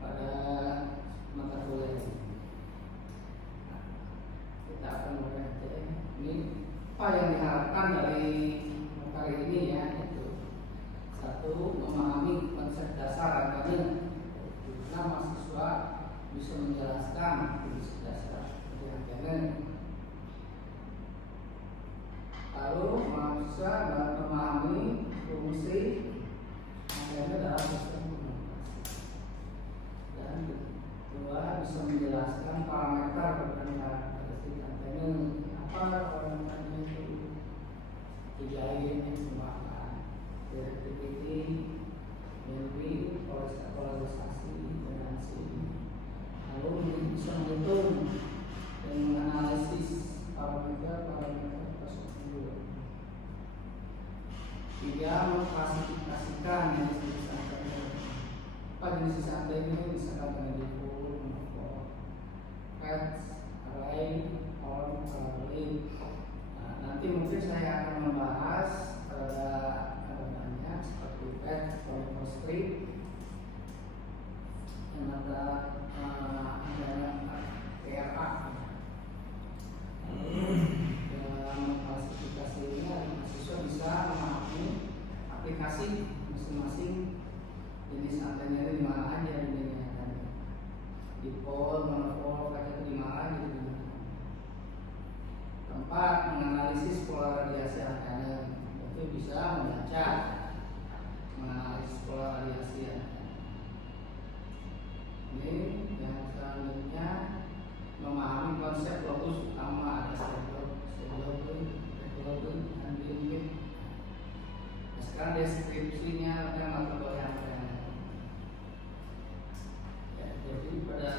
pada mata kuliah ini. Nah, kita akan mulai aja. Ini apa yang diharapkan dari materi ini ya, itu satu, memahami konsep dasar agama. Nah, mahasiswa bisa menjelaskan konsep dasar agama. Lalu mahasiswa dapat memahami fungsi agama dalam sistem komunikasi. Dan kedua, bisa menjelaskan parameter berkaitan karakteristik antena. Apa parameternya itu? 3I yang disebutkan: directivity, bandwidth, polarisasi, impedansi. Lalu bisa menghitung dan menganalisis parameter tersebut. 3, mengklasifikasikan jenis antena. Apa jenis antena ini? Bisa dengan dipol, monopol, patch, array, horn, parabolic. Nah, nanti mungkin saya akan membahas banyak seperti patch, polymer strip, yang ada PRA. Klasifikasi ini mahasiswa bisa memahami aplikasi masing-masing jenis antena itu di mana aja dunia dipol, monopol, kaca di mana gitu. Keempat, menganalisis pola radiasi antena. Itu bisa membaca menganalisis pola radiasi antena. Ini yang selanjutnya, memahami konsep lokus utama, ada dan beamwidth. Nah, sekarang deskripsinya tema mata kuliah antena. Ya, jadi pada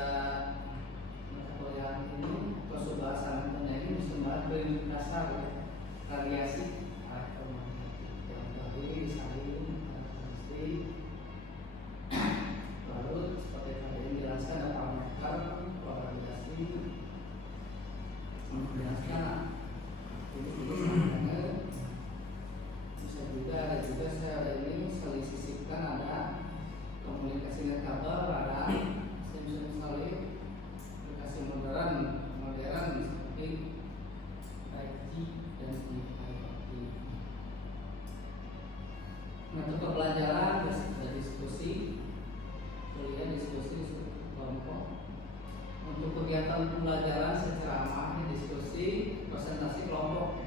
mata kuliah ini atau bahasan antena ini bisa membahas prinsip dasar ya, radiasi elektromagnetik yang tadi disalin karakteristik. Lalu seperti tadi dijelaskan ada parameter radiasi, menjelaskan ini bisa juga saya ini sisipkan ada komunikasi net kabel, ada SIM salib, aplikasi modern seperti 5G dan IoT. Untuk pembelajaran ada diskusi, kuliah diskusi kelompok. Untuk kegiatan pembelajaran secara diskusi, presentasi kelompok.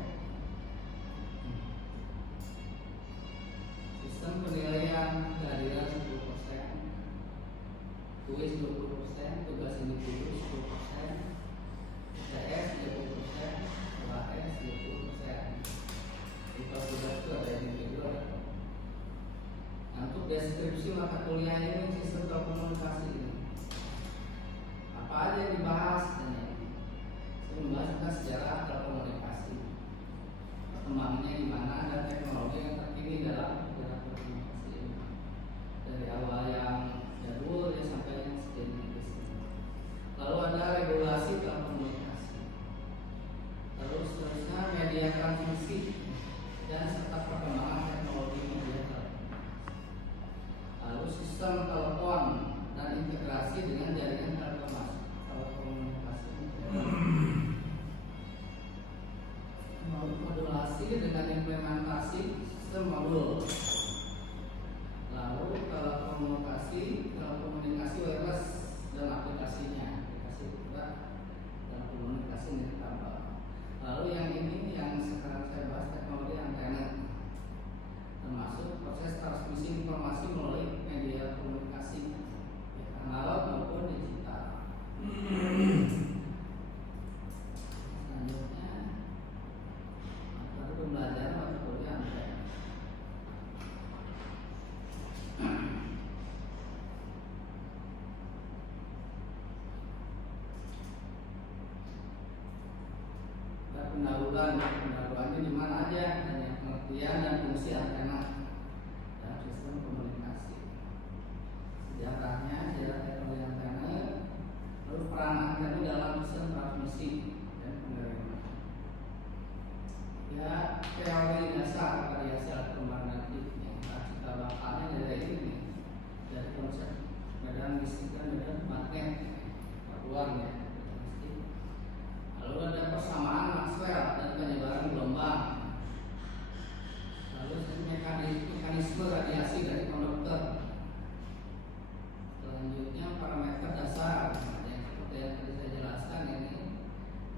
Sistem penilaian kehadiran 10%, kuis 20%, tugas individu 10%, CS 30%, UAS 20%. Itu tugas itu ada individu. Untuk deskripsi mata kuliah ini sistem telekomunikasi ini. Apa aja yang dibahas? Saya membahas tentang sejarah telekomunikasi, perkembangannya di mana, dan teknologi yang terkini dalam sejarah telekomunikasi ini. Dari awal yang jadul ya sampai yang sejenis. Lalu ada regulasi telekomunikasi. Lalu seterusnya media transmisi dan serta perkembangan teknologi media telekomunikasi. Lalu sistem telepon dan integrasi dengan jaringan telekomunikasi. Modulasi dengan implementasi sistem modul. Lalu telekomunikasi wireless dan aplikasinya, aplikasi juga dan komunikasi nirkabel. Lalu yang ini yang sekarang saya bahas, teknologi antena, termasuk proses transmisi informasi melalui media komunikasi analog maupun digital. Selanjutnya, pembelajaran mata kuliah antena. Pendahuluannya di mana aja, dan pengertian dan fungsi antena dalam sistem komunikasi. Sejarah teknologi antena, lalu peran antena dalam sistem transmisi dan pengiriman. Ya, teori dasar radiasi elektromagnetik yang kita bakalnya dari ini, dari konsep listrik dan medan magnet keluarnya. Lalu ada persamaan Maxwell dan penyebaran gelombang. Lalu mekanisme radiasi dari konduktor. Selanjutnya parameter dasar yang seperti yang tadi saya jelaskan ini.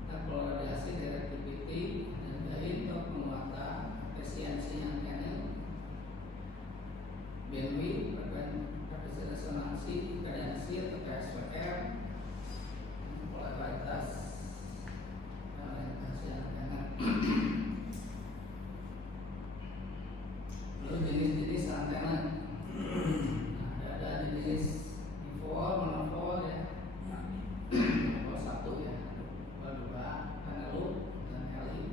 Kita kalau radiasi, directivity, dan dari penguatan, efisiensi antena, bandwidth, frekuensi resonansi, kadensi atau KSPR, polaritas antena. Lalu jenis-jenis antena. Ada jenis dipol, monopol ya. Dipol 1 ya, dipol 2, analog dan LI,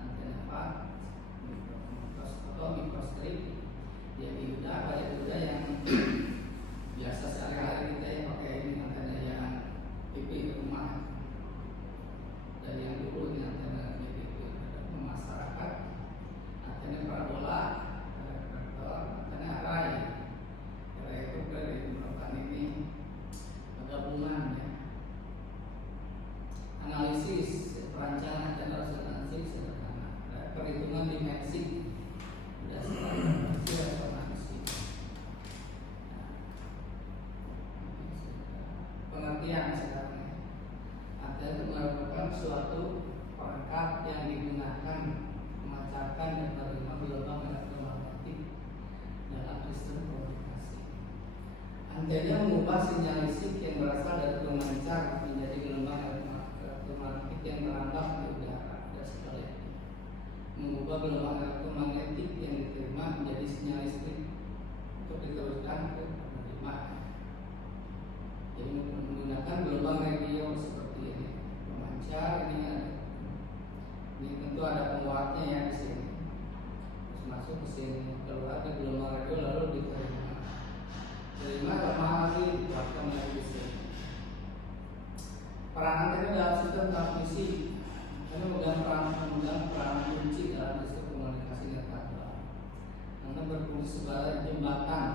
antena flat, atau mikrostrip. Ya dioda, banyak dioda yang biasa sehari-hari kita yang pakai ini antena yang PP di rumah. Dari yang dulu ini antena PPP masyarakat, antena parabola, antena array. Array itu dari merupakan ini gabungan ya. Analisis perancangan antena resonansi sederhana. Perhitungan dimensi berdasarkan resonansi. Pengertian sekarang. Antena itu merupakan suatu perangkat yang digunakan memancarkan dan menerima gelombang elektromagnetik dalam sistem komunikasi. Antena mengubah sinyal listrik yang berasal dari pemancar menjadi gelombang elektromagnetik yang merambat di udara dan sebaliknya. Mengubah gelombang elektromagnetik yang diterima menjadi sinyal listrik untuk diteruskan ke penerima. Jadi menggunakan gelombang radio seperti ini, pemancar ini tentu ada penguatnya ya di sini. Terus masuk ke sini, keluar ke gelombang radio lalu diterima. Terima lama lagi diterapkan lagi di sini. Peran antena dalam sistem transmisi ini memegang peran kunci dalam sistem komunikasi network. Karena berfungsi sebagai jembatan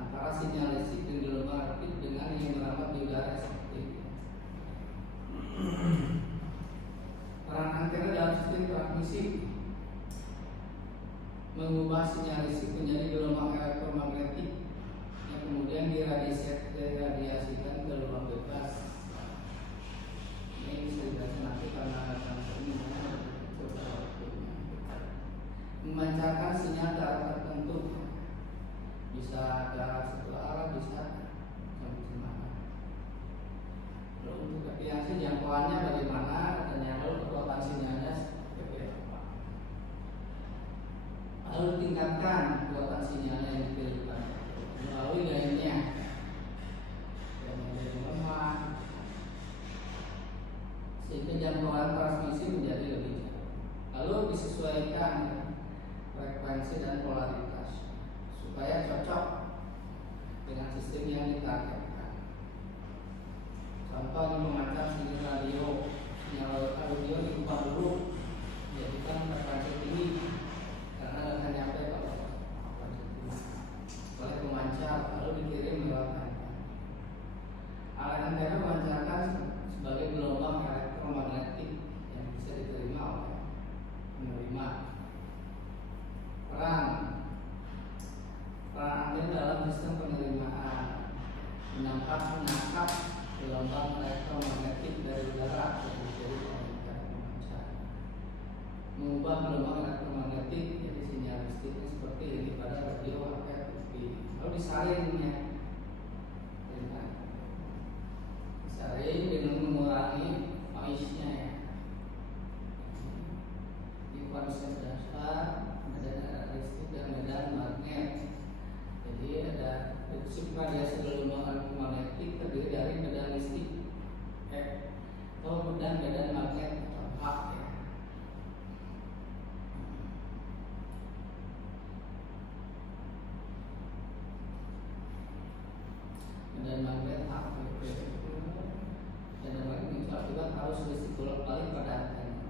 antara sinyal listrik dan gelombang aktif dengan yang merambat di udara seperti ini. Peran antena dalam sistem transmisi mengubah sinyal listrik menjadi gelombang elektromagnetik yang kemudian diradiasikan ke ruang bebas. Ini bisa dijelaskan nanti karena ini memancarkan sinyal ke arah tertentu. Bisa ke arah satu arah, bisa macam-macam. Lalu untuk efisiensi jangkauannya bagaimana? Katanya lalu kekuatan sinyalnya seperti apa? Lalu tingkatkan kekuatan sinyalnya yang diberikan melalui lainnya yang menjadi lemah sehingga jangkauan transmisi menjadi lebih jauh. Lalu disesuaikan frekuensi dan polaritas supaya cocok dengan sistem yang ditargetkan. Contoh ini memancar sinyal radio, sinyal audio diubah dulu menjadikan frekuensi tinggi karena akan nyampe kalau frekuensi tinggi oleh pemancar lalu dikirim lewat antena. Alat antena memancarkan sebagai gelombang elektromagnetik yang bisa diterima oleh penerima. Peran antena dalam sistem penerimaan menangkap gelombang elektromagnetik dari udara yang menjadi pemancar, mengubah gelombang elektromagnetik jadi sinyal listrik seperti ini pada radio atau TV. Lalu disaringnya, disaring dengan mengurangi noise-nya ya. Di konsep dasar medan listrik dan medan magnet. Jadi ada prinsip radiasi gelombang elektromagnetik terdiri dari medan listrik atau medan magnet atau ya. Medan magnet medan magnet mengakibat arus listrik bolak-balik pada antena.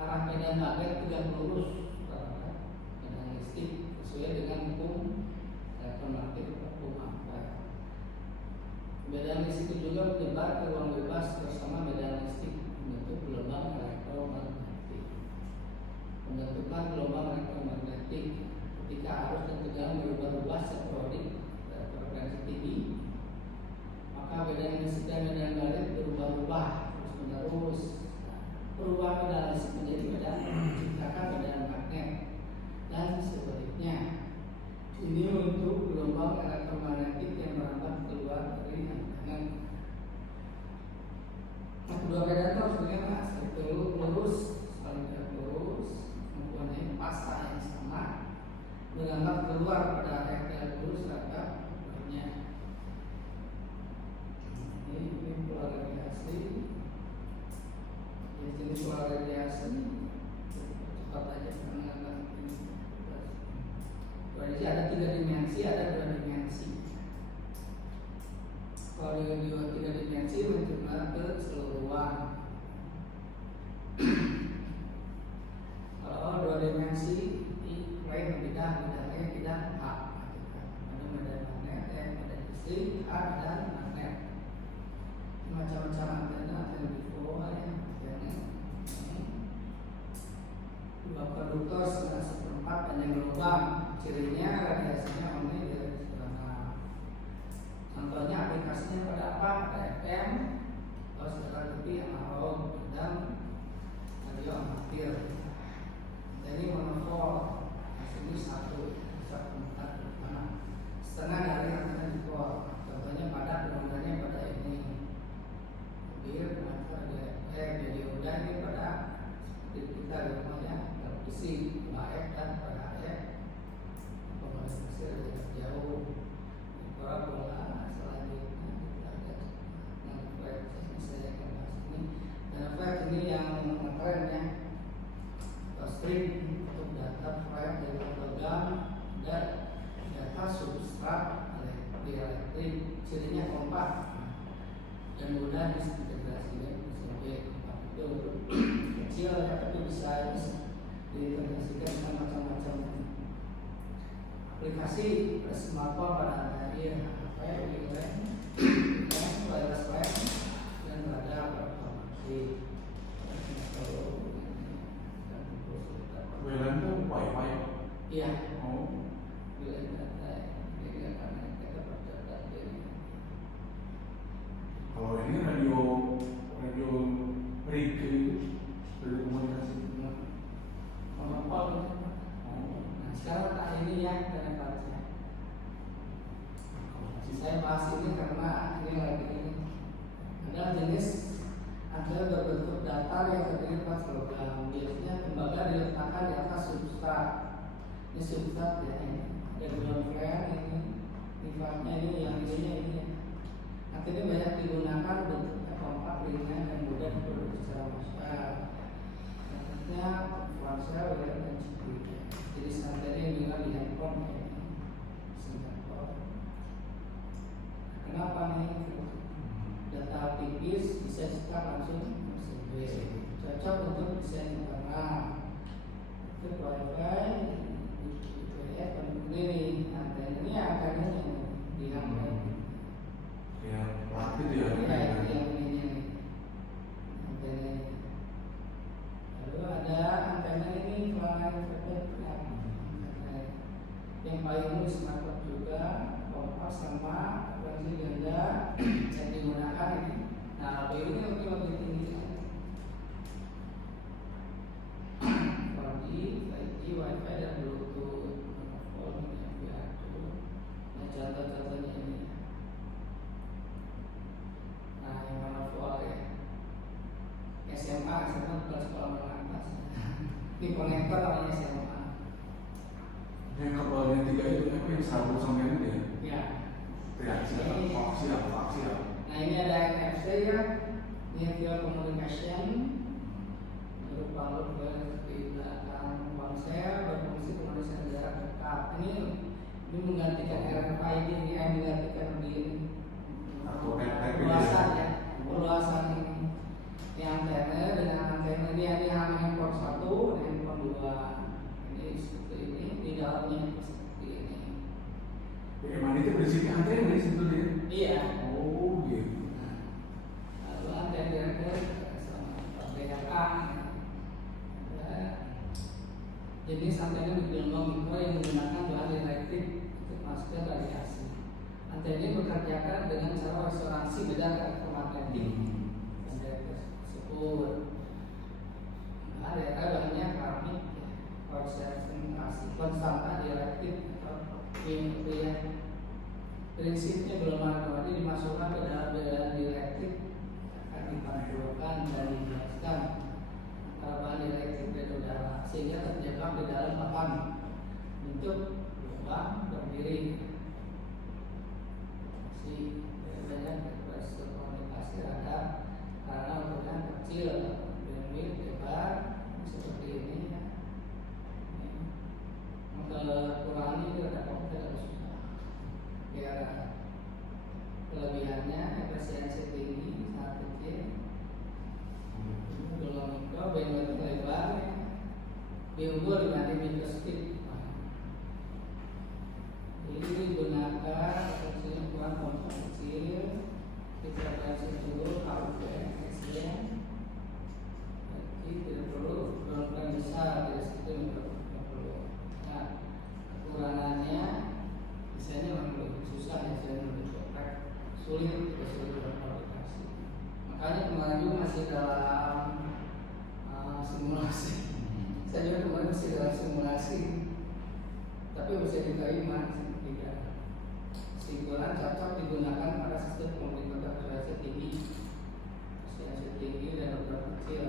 Arah medan magnet tegak lurus medan listrik sesuai dengan hukum elektromagnetik hukum Ampere. Medan listrik itu juga menyebar ke ruang bebas bersama medan listrik membentuk gelombang elektromagnetik. Pembentukan gelombang elektromagnetik ketika arus dan tegangan berubah-ubah sektorik frekuensi tinggi, maka medan listrik dan medan magnet berubah-ubah terus-menerus. Perubahan medan listrik menjadi medan menciptakan medan magnet dan sebaliknya. Ini untuk gelombang elektromagnetik yang merambat keluar dari antena. Nah, kedua medan itu harus bagaimana? Lurus, saling lurus, mempunyai massa yang sama, merambat keluar pada area lurus terhadap lainnya. Ini pola radiasi. Jenis pola radiasi cepat aja karena berarti ada 3 dimensi, ada 2 dimensi. Kalau di 3 dimensi menunjukkan keseluruhan. Kalau 2 dimensi di plane bidangnya bidang A, ada medan magnet, medan listrik, A dan magnet. Macam-macam antena di bawah ya, dua konduktor setengah seperempat panjang gelombang. Cirinya radiasinya omni dari setengah. Contohnya aplikasinya pada apa? Pada FM, atau secara TV analog dan radio amatir. Jadi monofore, hasilnya 1/4 setengah dari antena di core. Contohnya pada penggunaannya pada ini. Jadi jadi udah ini pada seperti kita di rumahnya televisi 2F dan pada HF. Jauh bola selanjutnya kita ada frekuensi saya akan bahas ini. Dan frekuensi ini yang keren ya, string untuk data frame dari program dan data substrat elektrik. Cirinya kompak dan mudah diintegrasikan sebagai itu kecil ya, tapi bisa diintegrasikan dengan macam-macam aplikasi smartphone pada dia HP, wireless LAN dan radar otomatis. WLAN itu Wi-Fi. Iya. Oh. WLAN data, jadi karena kita berdata jadi. Kalau ini radio rig telekomunikasi. Monopol. Nah, sekarang tak ini ya penetrasinya. Saya bahas ini karena ini lagi ini adalah jenis ada berbentuk datar yang terdiri atas logam. Biasanya tembaga diletakkan di atas substrat. Ini substrat ya ini. Ada ground plane ini, sifatnya ini yang ini. Nanti ini banyak digunakan bentuknya kompak, ringan dan mudah diproduksi secara massal. Bentuknya ponsel ya dan sebagainya. Jadi santai yang juga di handphone ya. Singapura. Kenapa nih? Data tipis bisa cetak langsung USB. Cocok untuk desain internal. Itu Wi-Fi, UPS, dan ini antena ini akannya di handphone. Ya, praktis ya. Ya, yang ini antena. Lalu ada antena ini kelainan frekuensi. Yang paling umum smartphone juga kompak sama frekuensi ganda yang digunakan ini. Nah, LPU ini lebih tinggi. 4G, 5G, Wi-Fi dan Bluetooth. Nah, contoh-contohnya ini. Nah, yang mana full ya? SMA bukan sekolah menengah atas. Ini konektor namanya SMA. Yang kebalnya 3 itu apa yang sambung sama ini ya? Ya. Reaksi apa? Nah, ini ada NFC ya. Ini Near Communication. Berupa loop di belakang ponsel berfungsi pemeriksaan jarak dekat. Ini menggantikan RFID, ini menggantikan di perluasan ya, perluasan ini. Ini antena dengan antena ini handphone 1 dan handphone 2. Ini seperti ini, di dalamnya seperti ini. Bagaimana itu berisik antena di situ dia? Iya. Oh, jenis antena bergelombang mikro yang menggunakan bahan elektrik untuk masukkan radiasi. Antena ini bekerjakan dengan cara resonansi beda elektromagnetik yang tersebut. Ada bahannya keramik, konsentrasi konstanta dielektrik atau ya. Prinsipnya gelombang elektronik dimasukkan ke dalam beda dielektrik akan dipantulkan dan dijelaskan antara bahan elektrik dan udara sehingga terjebak di dalam papan bentuk lubang berdiri. Banyak proses komunikasi ada karena ukuran kecil dan lebar seperti ini ya. Kurangi ada komputer susah. Biar kelebihannya efisiensi tinggi sangat kecil. Gelombang mikro bandwidth lebar diunggul dibanding mikroskop. Ini digunakan kecil ukuran komputer kecil frekuensi dulu KUPN XDM. Jadi tidak perlu gelombang besar dari situ tidak perlu. Nah, kekurangannya misalnya memang lebih susah ya, saya lebih kompleks, sulit beraplikasi. Makanya kemarin juga masih dalam simulasi. Saya juga kemarin masih dalam simulasi, tapi bisa diterima tidak. Kesimpulan cocok digunakan pada sistem komunikasi frekuensi tinggi, frekuensi tinggi dan ukuran kecil.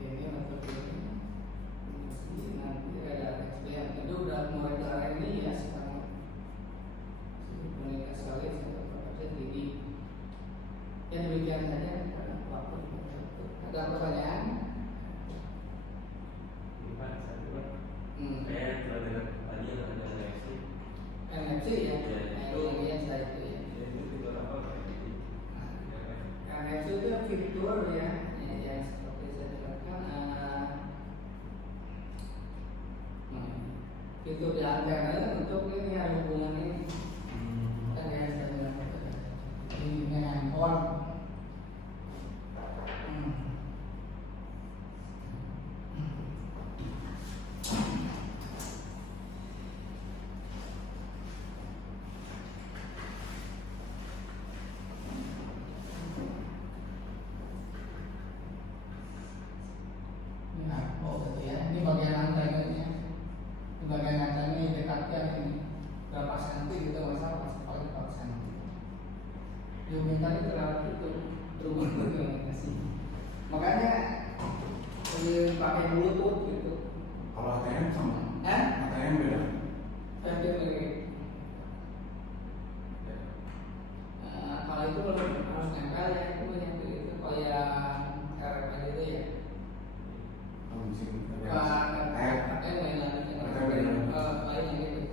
Ini atau ini nanti ada XBM. Itu udah mulai ke arah ini ya sekarang. Komunikasi sekali frekuensi tinggi. Ya demikian saja karena waktu. Ada pertanyaan? Saya telah dengar tadi yang ada NFC. NFC ya? Yang saya itu ya. Itu fitur apa? NFC itu fitur ya, yang seperti saya jelaskan. Fitur di antena untuk ini ada hubungan ini. Kan ya saya jelaskan. Ini handphone. Ini bagian antenanya. Ini bagian antenanya dekatnya ini berapa senti gitu masalah paling 4 senti. Dihubungkan itu relatif itu berhubungan dengan kasih. Makanya ini pakai bluetooth gitu. Kalau ATM sama? ATM beda. Hampir mirip. Kalau itu harus nempel ya, itu yang itu kalau yang RFID itu ya.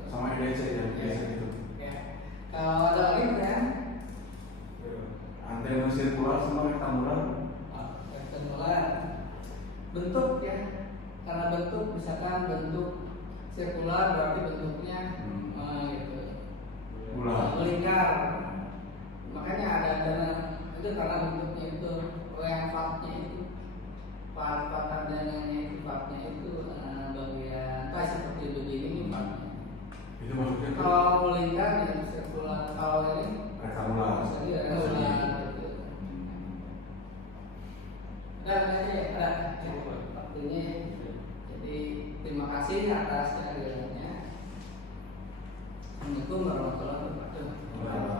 Sama EDC ya, EDC itu. Kalau ada lagi kan? Antena sirkular sama rektangular. Rektangular. Bentuk ya, karena bentuk misalkan bentuk sirkular berarti bentuknya gitu. Melingkar. Makanya ada antena itu karena bentuknya itu, yang fatnya itu. Part antenanya itu partnya itu bagian kayak seperti begini partnya. Itu maksudnya kalau melingkar ya sirkular, kalau ini rektangular. jadi rektangular gitu. Dan ada artinya. Jadi terima kasih atas kehadirannya. Assalamualaikum warahmatullahi wabarakatuh.